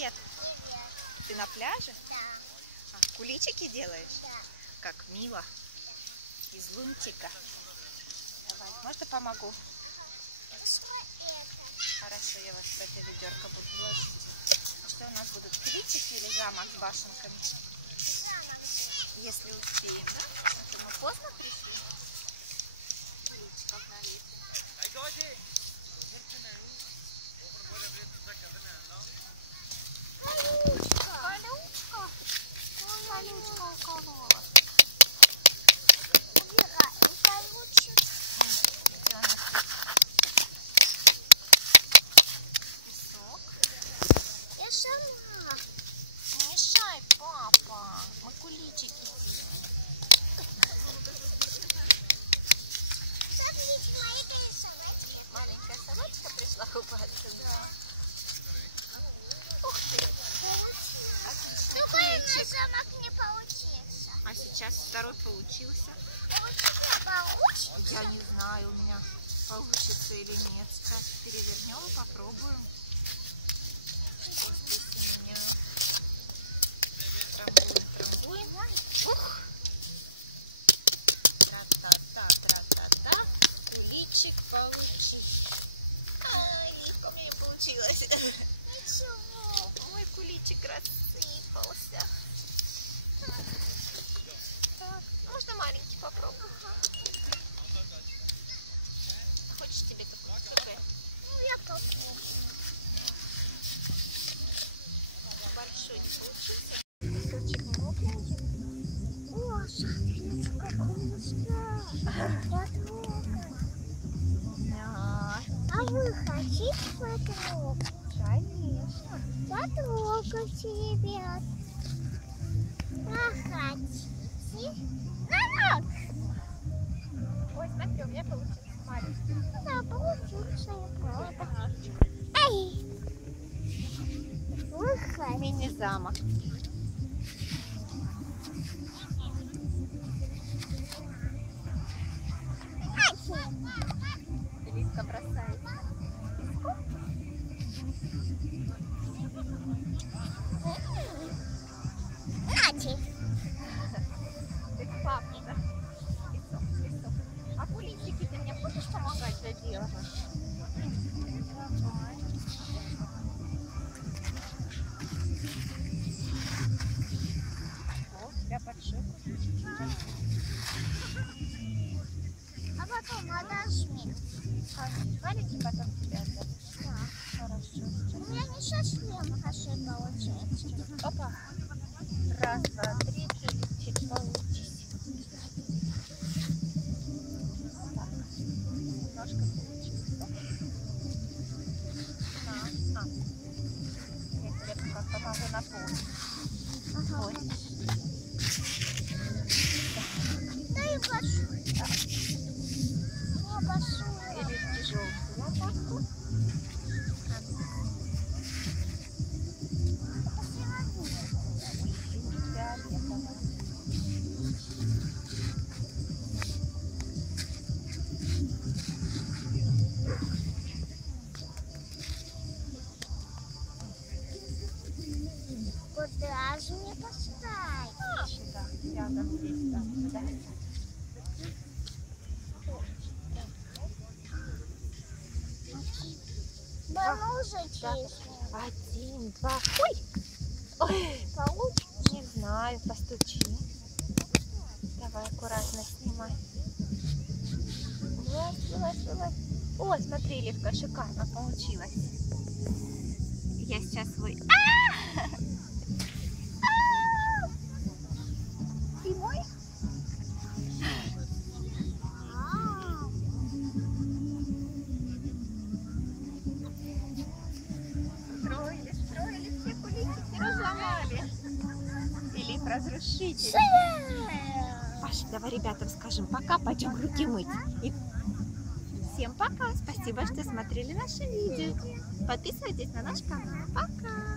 Привет. Ты на пляже? Да. Куличики делаешь? Да. Как мило. Из лунтика. Давай, можно помогу? Хорошо, я вас в это ведерко буду вложить. Что у нас будут, куличики или замок с башенками? Если успеем, да? Это мы поздно пришли. Куличиков налить. Колючка уколола. Песок. Я сама. Не мешай, папа. Мы куличики делаем. Смотрите, маленькая собачка. Маленькая собачка пришла купаться, да. Ух ты. Отличный куличик. Замок не получится. А сейчас второй получился. Получится? Я не знаю, у меня получится или нет. Сейчас перевернем и попробуем. Вот здесь у меня трамбуем. Ух! Тра-та-та. Куличик получился. Ай, Элифка, у меня не получилось. Ничего. Мой куличик рассыпался. Так, можно маленький попробовать? Хочешь тебе какой? Ну, я попробую. Большой не получился. Песочек мокренький. О, смотрите, как вкусно. Потрогай. Да. А вы хотите потрогать? Конечно. Потрогайте, ребят. Хотите? Ой, смотри, у меня получился маленький. Да, получился и правда. Ай! Выходи. Мини-замок. Элифка бросает. Нате. Ты папа. Песок. А куличики ты мне будешь помогать доделывать? О, у тебя большой куличик. А потом подожми. Маленький потом тебя отдать. Да. Хорошо. У меня не совсем хорошо получается. Опа. Раз, два, три, куличик получись. Так. Немножко получилось. Я тебе пока помогу наполнить. Ага. Ой. Дай большой. Да. О, большой. Или тяжелую лопатку. Куда же мне поставить? Сюда, рядом здесь, да. Мама уже честно. 1, 2. Ой! Ой! Получится? Не знаю, постучи. Давай аккуратно снимай. Вылазь. О, смотри, Элифка, шикарно получилось. Я сейчас свой... Ты мой? Строили, все куличики разломали. Элиф разрушитель. Паша, давай ребятам скажем пока, пойдем руки мыть. И всем пока, спасибо, что смотрели наше видео. Подписывайтесь на наш канал. Пока!